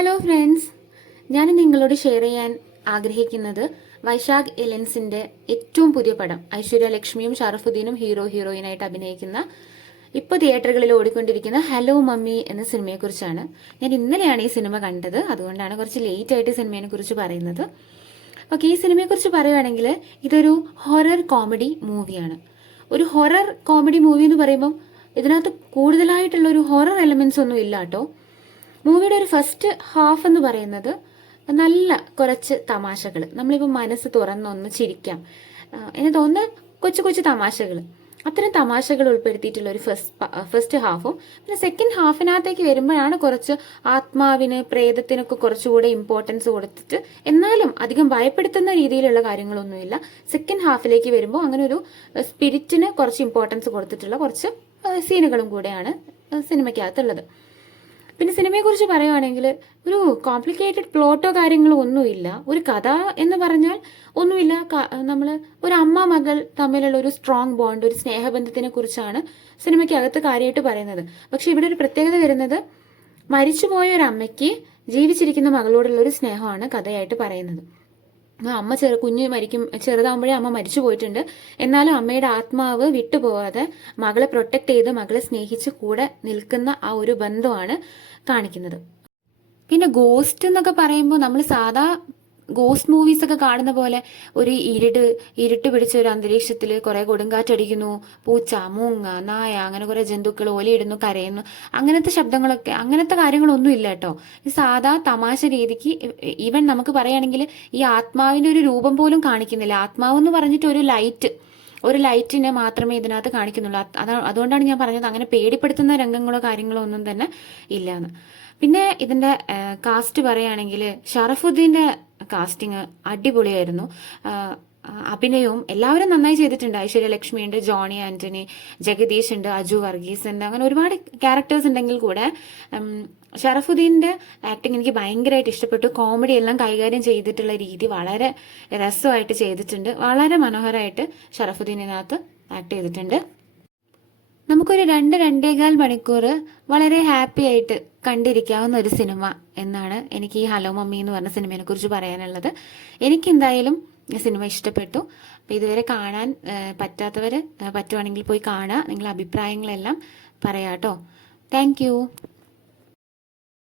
Hello friends, ഞാൻ നിങ്ങളോട് share ചെയ്യാൻ ആഗ്രഹിക്കുന്നത് വൈശാഖ് എലൻസിന്റെ ഏറ്റവും പുതിയ പടം ഐശ്വര്യലക്ഷ്മിയും ഷറഫുദ്ദീനും ഹീറോയിനായിട്ട് അഭിനയിക്കുന്ന ഇപ്പോൾ തിയേറ്ററുകളിൽ ഓടിക്കൊണ്ടിരിക്കുന്ന ഹലോ മമ്മി എന്ന സിനിമയെക്കുറിച്ചാണ്. ഞാൻ ഇന്നലെയാണ് ഈ സിനിമ കണ്ടത്, അതുകൊണ്ടാണ് കുറച്ച് ലേറ്റ് ആയിട്ട് സിനിമയെ കുറിച്ച് പറയുന്നത്. ഓക്കെ, ഈ സിനിമയെക്കുറിച്ച് പറയുകയാണെങ്കിൽ ഇതൊരു ഹൊറർ കോമഡി മൂവിയാണ്. ഒരു ഹൊറർ കോമഡി മൂവി എന്ന് പറയുമ്പം ഇതിനകത്ത് കൂടുതലായിട്ടുള്ള ഒരു ഹൊറർ എലമെന്റ്സ് ഒന്നും ഇല്ല കേട്ടോ. മൂവിയുടെ ഒരു ഫസ്റ്റ് ഹാഫ് എന്ന് പറയുന്നത് നല്ല കുറച്ച് തമാശകൾ, നമ്മളിപ്പോൾ മനസ്സ് തുറന്നൊന്ന് ചിരിക്കാം എന്ന് തോന്നുന്ന കൊച്ചു കൊച്ചു തമാശകൾ, അത്തരം തമാശകൾ ഉൾപ്പെടുത്തിയിട്ടുള്ള ഒരു ഫസ്റ്റ് ഹാഫും, പിന്നെ സെക്കൻഡ് ഹാഫിനകത്തേക്ക് വരുമ്പോഴാണ് കുറച്ച് ആത്മാവിന് പ്രേതത്തിനൊക്കെ കുറച്ചുകൂടെ ഇമ്പോർട്ടൻസ് കൊടുത്തിട്ട്, എന്നാലും അധികം ഭയപ്പെടുത്തുന്ന രീതിയിലുള്ള കാര്യങ്ങളൊന്നുമില്ല. സെക്കൻഡ് ഹാഫിലേക്ക് വരുമ്പോൾ അങ്ങനെ ഒരു സ്പിരിറ്റിന് കുറച്ച് ഇമ്പോർട്ടൻസ് കൊടുത്തിട്ടുള്ള കുറച്ച് സീനുകളും കൂടെയാണ് സിനിമയ്ക്കകത്തുള്ളത്. പിന്നെ സിനിമയെക്കുറിച്ച് പറയുകയാണെങ്കിൽ ഒരു കോംപ്ലിക്കേറ്റഡ് പ്ലോട്ടോ കാര്യങ്ങളോ ഒന്നുമില്ല. ഒരു കഥ എന്ന് പറഞ്ഞാൽ ഒന്നുമില്ല. നമ്മൾ ഒരു അമ്മ മകൾ തമ്മിലുള്ള ഒരു സ്ട്രോങ് ബോണ്ട്, ഒരു സ്നേഹബന്ധത്തിനെ കുറിച്ചാണ് സിനിമയ്ക്കകത്ത് കാര്യമായിട്ട് പറയുന്നത്. പക്ഷെ ഇവിടെ ഒരു പ്രത്യേകത വരുന്നത് മരിച്ചുപോയ ഒരു അമ്മയ്ക്ക് ജീവിച്ചിരിക്കുന്ന മകളോടുള്ള ഒരു സ്നേഹമാണ് കഥയായിട്ട് പറയുന്നത്. അമ്മ കുഞ്ഞ് ചെറുതാകുമ്പോഴേ അമ്മ മരിച്ചു പോയിട്ടുണ്ട്. എന്നാലും അമ്മയുടെ ആത്മാവ് വിട്ടുപോകാതെ മകളെ പ്രൊട്ടക്ട് ചെയ്ത് മകളെ സ്നേഹിച്ച് കൂടെ നിൽക്കുന്ന ആ ഒരു ബന്ധമാണ് കാണിക്കുന്നത്. പിന്നെ ഗോസ്റ്റ് എന്നൊക്കെ പറയുമ്പോൾ നമ്മൾ സാധാ ഗോസ്റ്റ് മൂവീസ് ഒക്കെ കാണുന്ന പോലെ ഒരു ഇരുട്ട് പിടിച്ച ഒരു അന്തരീക്ഷത്തിൽ കുറെ കൊടുങ്കാറ്റടിക്കുന്നു, പൂച്ച, മൂങ്ങ, നായ, അങ്ങനെ കുറെ ജന്തുക്കൾ ഓലയിടുന്നു, കരയുന്നു, അങ്ങനത്തെ കാര്യങ്ങളൊന്നും ഇല്ല കേട്ടോ. ഈ സാധാ തമാശ രീതിക്ക് ഈവൻ നമുക്ക് പറയുകയാണെങ്കിൽ ഈ ആത്മാവിന്റെ ഒരു രൂപം പോലും കാണിക്കുന്നില്ല. ആത്മാവെന്ന് പറഞ്ഞിട്ട് ഒരു ലൈറ്റിനെ മാത്രമേ ഇതിനകത്ത് കാണിക്കുന്നുള്ളൂ. അതുകൊണ്ടാണ് ഞാൻ പറഞ്ഞത് അങ്ങനെ പേടിപ്പെടുത്തുന്ന രംഗങ്ങളോ കാര്യങ്ങളോ ഒന്നും തന്നെ ഇല്ലാന്ന്. പിന്നെ ഇതിന്റെ കാസ്റ്റ് പറയുകയാണെങ്കിൽ ഷറഫുദ്ദീന്റെ കാസ്റ്റിംഗ് അടിപൊളിയായിരുന്നു. അഭിനയവും എല്ലാവരും നന്നായി ചെയ്തിട്ടുണ്ട്. ഐശ്വര്യലക്ഷ്മി ഉണ്ട്, ജോണി ആന്റണി, ജഗദീഷ് ഉണ്ട്, അജു വർഗീസ് ഉണ്ട്, അങ്ങനെ ഒരുപാട് ക്യാരക്ടേഴ്സ് ഉണ്ടെങ്കിൽ കൂടെ ഷറഫുദ്ദീന്റെ ആക്ടിങ് എനിക്ക് ഭയങ്കരമായിട്ട് ഇഷ്ടപ്പെട്ടു. കോമഡി എല്ലാം കൈകാര്യം ചെയ്തിട്ടുള്ള രീതി വളരെ രസമായിട്ട് ചെയ്തിട്ടുണ്ട്. വളരെ മനോഹരമായിട്ട് ഷറഫുദ്ദീൻ ഇതിനകത്ത് ആക്ട് ചെയ്തിട്ടുണ്ട്. നമുക്കൊരു 2-2.25 മണിക്കൂർ വളരെ ഹാപ്പി ആയിട്ട് കണ്ടിരിക്കാവുന്ന ഒരു സിനിമ എന്നാണ് എനിക്ക് ഈ ഹലോ മമ്മി എന്ന് പറഞ്ഞ സിനിമയെ കുറിച്ച് പറയാനുള്ളത്. എനിക്കെന്തായാലും ഈ സിനിമ ഇഷ്ടപ്പെട്ടു. അപ്പം ഇതുവരെ കാണാൻ പറ്റാത്തവർ പറ്റുവാണെങ്കിൽ പോയി കാണുക. നിങ്ങളുടെ അഭിപ്രായങ്ങളെല്ലാം പറയാട്ടോ. താങ്ക്